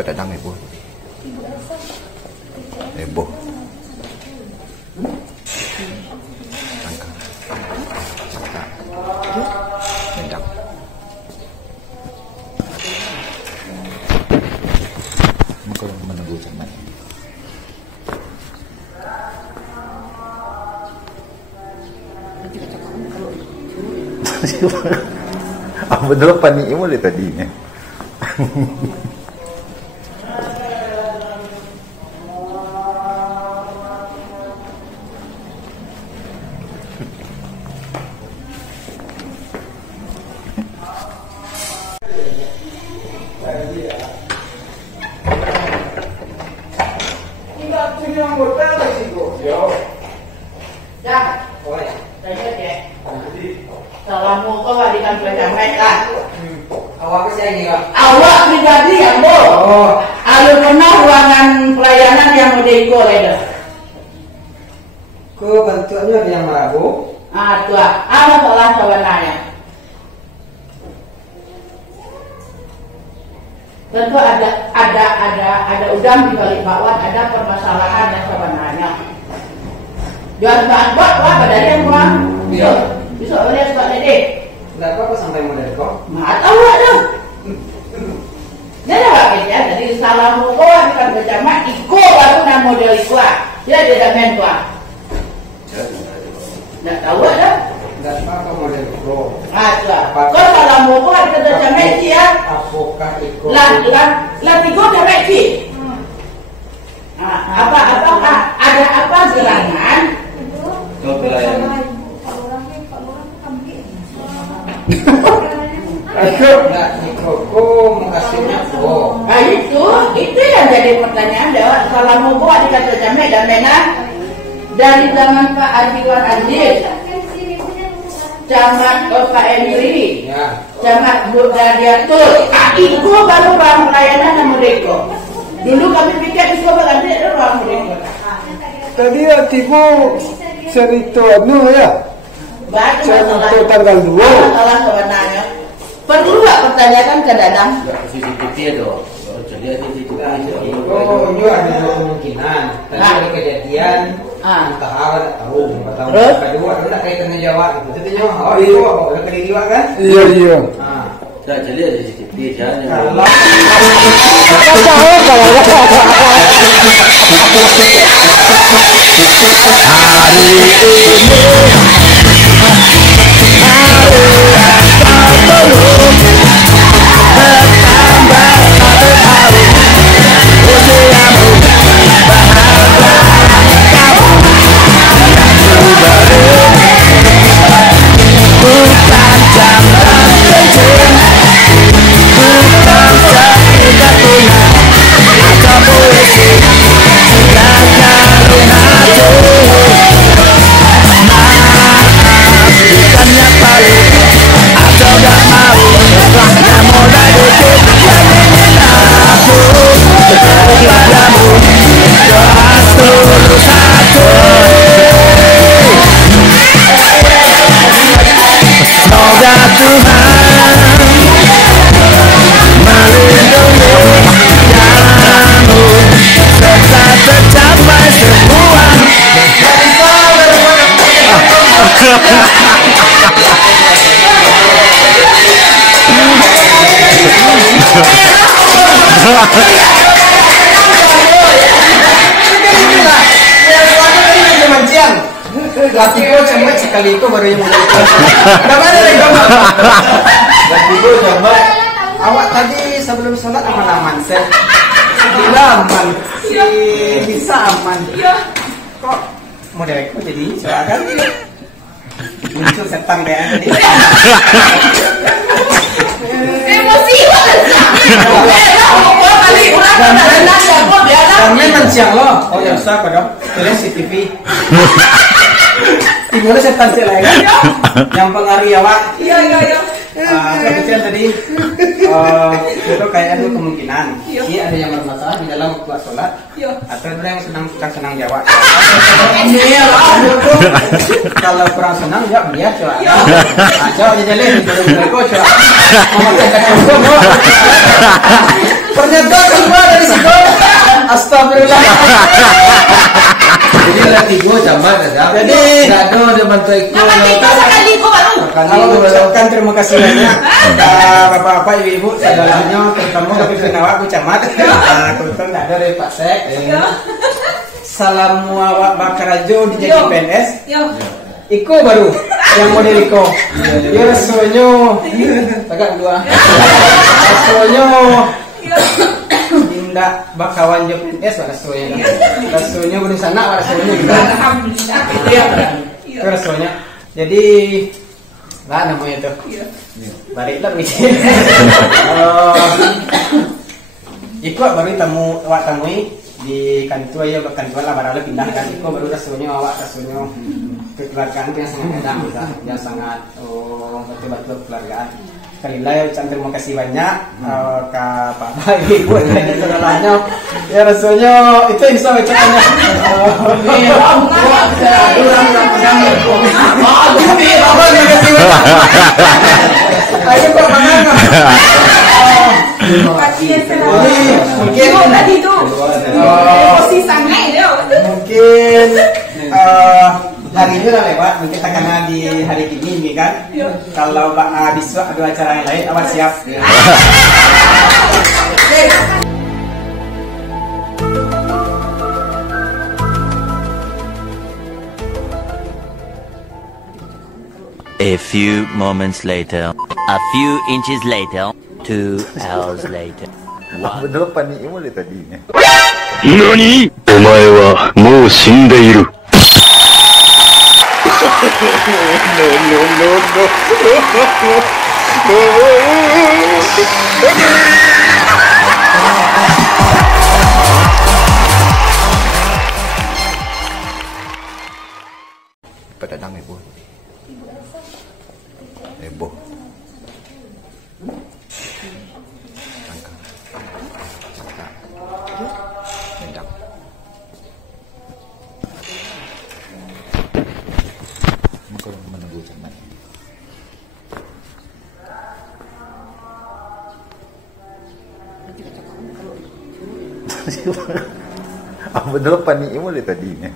Pak Dadang Ibu. Ibu. Angka. Dadang. Maka menunggu zaman. Bener panik mo ulit tadinya. Salamu kau hadikan pelajaran lah. Awak saya ni kak. Awak pribadi yang bo. Oh. Ada pernah ruangan pelayanan yang mau diikut ada. Ke bentuknya ada yang merabu. Ah tu ah. Apa soalan sebenarnya? Tentu ada udang di balik bakwan, ada permasalahan yang sebenarnya. Jangan buat apa dari yang buang. Iya. Bisa oleh sebab ini. Tidak apa sampai model kok. Mak tahu ada. Dia dah kerja jadi salam kau akan berjamaah ikut baru nak model ikut. Dia tidak main tuan. Tak tahu ada. Tidak apa model kok. Ada. Kau salam kau akan berjamaah dia. Apakah ikut? Lah tiga jamaah dia. Ada apa gerangan? Aku nak ikutku menghasilnya kok. Itu yang jadi pertanyaan. Salam kau akan berjamaah dan mana dari zaman Pak Ardiwan Aziz. Camat Pak Emiri, Ya. Camat Budadiatur, Iku baru ruang pelayanan dan Mudeko. Dulu kami pikir itu berganti ada ruang Mudeko. Tadi tiba cerita ya. Baik, Cerita tanggal 2. masalah sebenarnya. Perlu tak pertanyakan ke Dadang? CCTV itu. Jadi CCTV itu. Oh, ini ada dua kemungkinan. Tadi ada kejadian. Entah apa tak tahu. Terus? Kedua, ada kaitannya jawab. Itu jawab. Oh, itu apa? Ada kedua kan? Iya. Nah, jadi ada CCTV jangan. Latiku cuma sekali itu baru yang mulai. Bagaimana lagi kamu? Latiku coba. Awak tadi sebelum sholat aman-aman set. Bila aman, bisa aman. Kok modelku jadi silakan. Muncul setan kayak tadi. Emosi Kami menciang loh. Oh ya usah dong. Tulis CCTV. Timurnya setan cek lain kan? Yang pengaruh ya Pak. Iya. Kebetulan tadi itu kayak ada kemungkinan. Ini ada yang bermasalah di dalam waktu sholat. Atau ada yang senang jawab. Iya lah. Kalau kurang senang ya biar coba. Coba jalan coba. Pernyataan keluar Astagfirullah. Jadi ada tiga sama ada. Jadi ada bantu ikut. Nama tiga sekali kok baru. Awak mengucapkan terima kasih banyak bapak-bapak, ibu-ibu, saudaranya, terutama kepimpinan awak Bu Camat. Kebetulan ada dari Pak Sek. Salam awak Bakarajo di jadi PNS. Iko baru yang model Iko. Ya rasanya agak dua. Rasanya indah bakawan jo PNS rasanya. Rasanya di sana rasanya juga. Itu rasanya. Jadi lah namanya tuh. Baliklah begini. Iko baru awak temui di kantor ya, kantor lah baru pindahkan. Iko baru rasanya awak rasanya kekeluargaan yang sangat enak, yang sangat betul-betul kekeluargaan. Sekali lagi ucapkan terima kasih banyak ke bapak ibu dan saudaranya. Ya rasanya itu insya Allah ucapannya. Ayo kok mana? Mungkin hari ini udah lewat, mungkin karena di hari ini kan. Kalau besok ada acara yang lain, awak siap. A few moments later, a few inches later, 2 hours later. Bener panik mo ulit tadi niya. NANI?! お前はもう死んでいる。Padadang ibu. Ibu. Angka. Mendang. Maka menunggu zaman. Bener panik mo ulit tadi niya.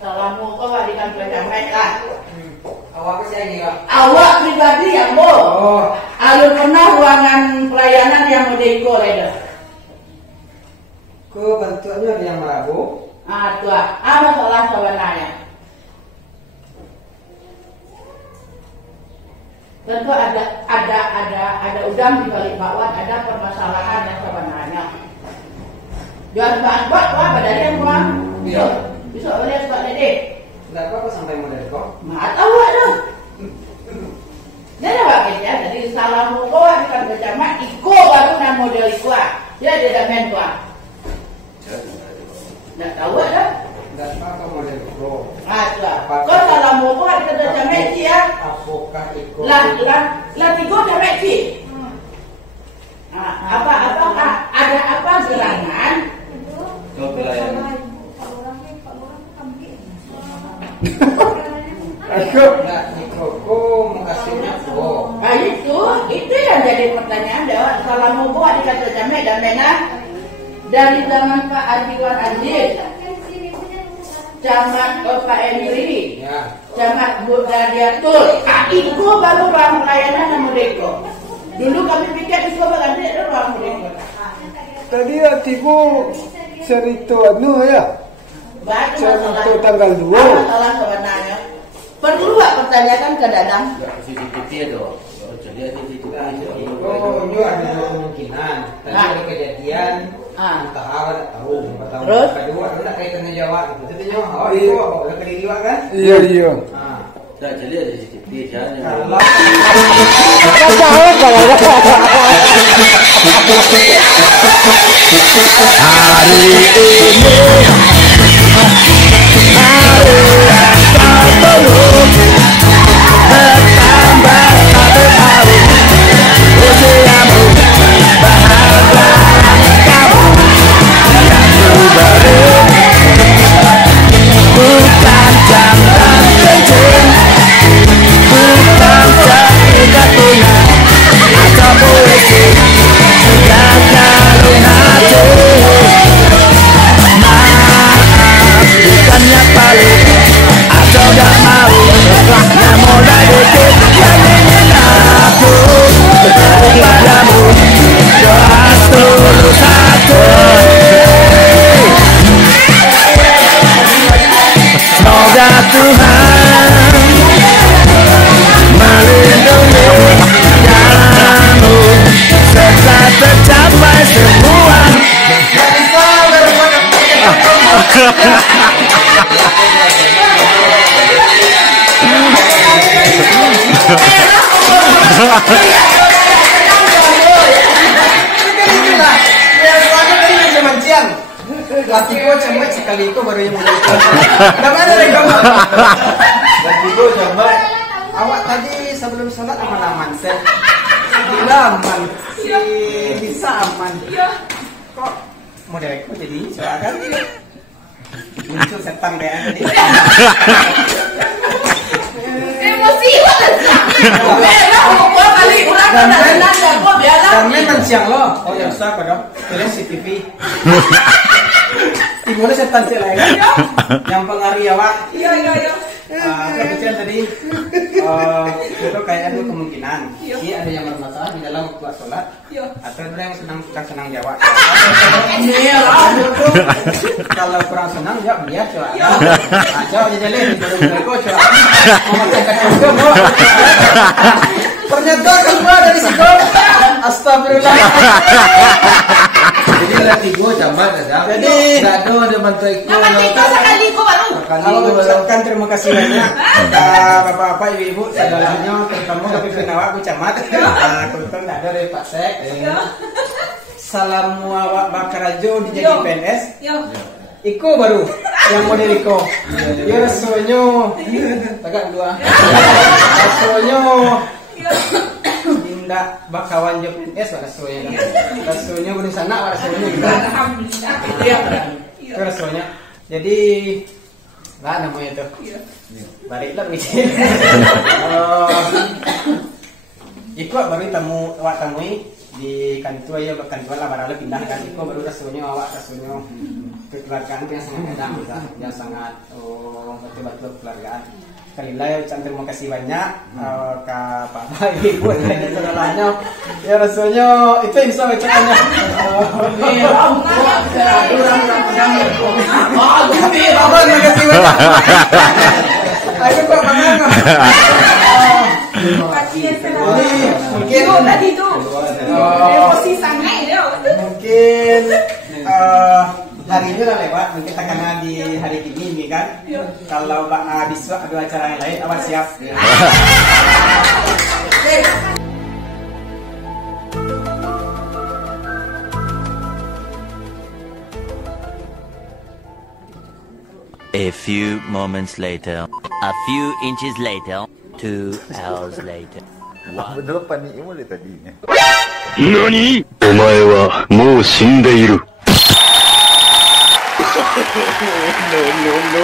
Salamu kau adikan pelajaran kan? Awak kesini kak? Awak pribadi yang ada pernah ruangan pelayanan yang modeko ada. Kau bentuknya ada yang merabu. Tua, apa salah sebenarnya? Tentu ada udang di balik bakwan, ada permasalahan yang sebenarnya. Jual bakwan, apa dari yang buang? Iya. Bisa lihat sebab ini. Tidak apa sampai model kau. Mak tahu ada. Jadi wakilnya, jadi salah muka akan berjamaah iko baru nama model iko. Dia tidak main tua. Tidak tahu ada. Tidak apa model kau. Tua. Kau salah muka akan berjamaah dia. Apakah ikut? Lah tiga jamaah dia. Ada apa gerangan? Kau pelayan. Aku Nggak Nikoko mau kasihnya kok. Nah itu yang jadi pertanyaan jawab. Salah muka dikata jamaah dan mana dari zaman Pak Ardiwan Aziz, Camat Pak Emiri, Ya. Camat Bu Radiatul. Itu baru ruang pelayanan sama Deko. Dulu kami pikir itu berganti ada ruang Deko. tadi hatimu cerita ya. Baca Cerita tanggal 2. masalah sebenarnya. Perlu gak pertanyakan ke Dadang? CCTV ada. Jadi ada CCTV. Oh, ini ada dua kemungkinan. Tadi Nah. ada kejadian. Ah. Entah apa tak tahu. Pertama, Terus? kedua ada kaitannya jawab. Jadi jawab. Oh, itu apa? Kedua kan? Iya iya. Ah. Tak jadi ada CCTV. Jangan. Hari ini Latigo cemet sekali itu baru yang mulai. Bagaimana dari kamu? Latigo cemet. Awak tadi sebelum sholat aman-aman sih. Bila aman, bisa aman. Kok modelku jadi silakan. Muncul setan kayak tadi. Emosi banget. Bela gua kali ulang dan gua biasa. Kami menciang lo. Oh ya usah pada tulis CCTV. Gimana setan cek lagi? Yang pengaruh ya Pak. Iya. Kebetulan tadi itu kayak ada kemungkinan sih ada yang bermasalah di dalam waktu sholat atau ada yang senang jawab. Iya lah. Kalau kurang senang ya biar coba. Coba aja jalan baru coba. Mau cek coba. Ternyata keluar dari situ. Astagfirullah. Jadi Latigo cemet ada. Jadi nggak ada mantai Nama Tiko sekali kok baru. kalau ucapkan terima kasih banyak bapak-bapak, ibu-ibu, saudaranya, terutama tapi penawa aku camat. Kebetulan ada dari Pak Sek. Salam muawak bakarajo di jadi PNS. Iko baru yang model Iko. Ya rasanya agak dua. Rasanya Dinda bakawan jo PNS rasanya. Rasanya di sana rasanya juga. Alhamdulillah. Iya. Itu rasanya. Jadi nggak namanya tuh. Baliklah bikin. Iko baru awak temui di kantor ya kantor lah baru pindah kan. Iko baru rasanya awak rasanya kekeluargaan yang sangat enak, yang sangat betul-betul kekeluargaan. Sekali lagi terima kasih banyak ke Bapak Ibu dan saudaranya. Ya rasanya itu bisa bacaannya. Terima kasih banyak. Ayo Pak Bang. Mungkin tadi tuh. Emosi sangat ya. Mungkin hari ini udah lewat, mungkin karena di hari ini kan. Kalau besok ada acara yang lain, awak siap. A few moments later, a few inches later, 2 hours later. Betul panik mulai tadi. NANI?! お前はもう死んでいる。No.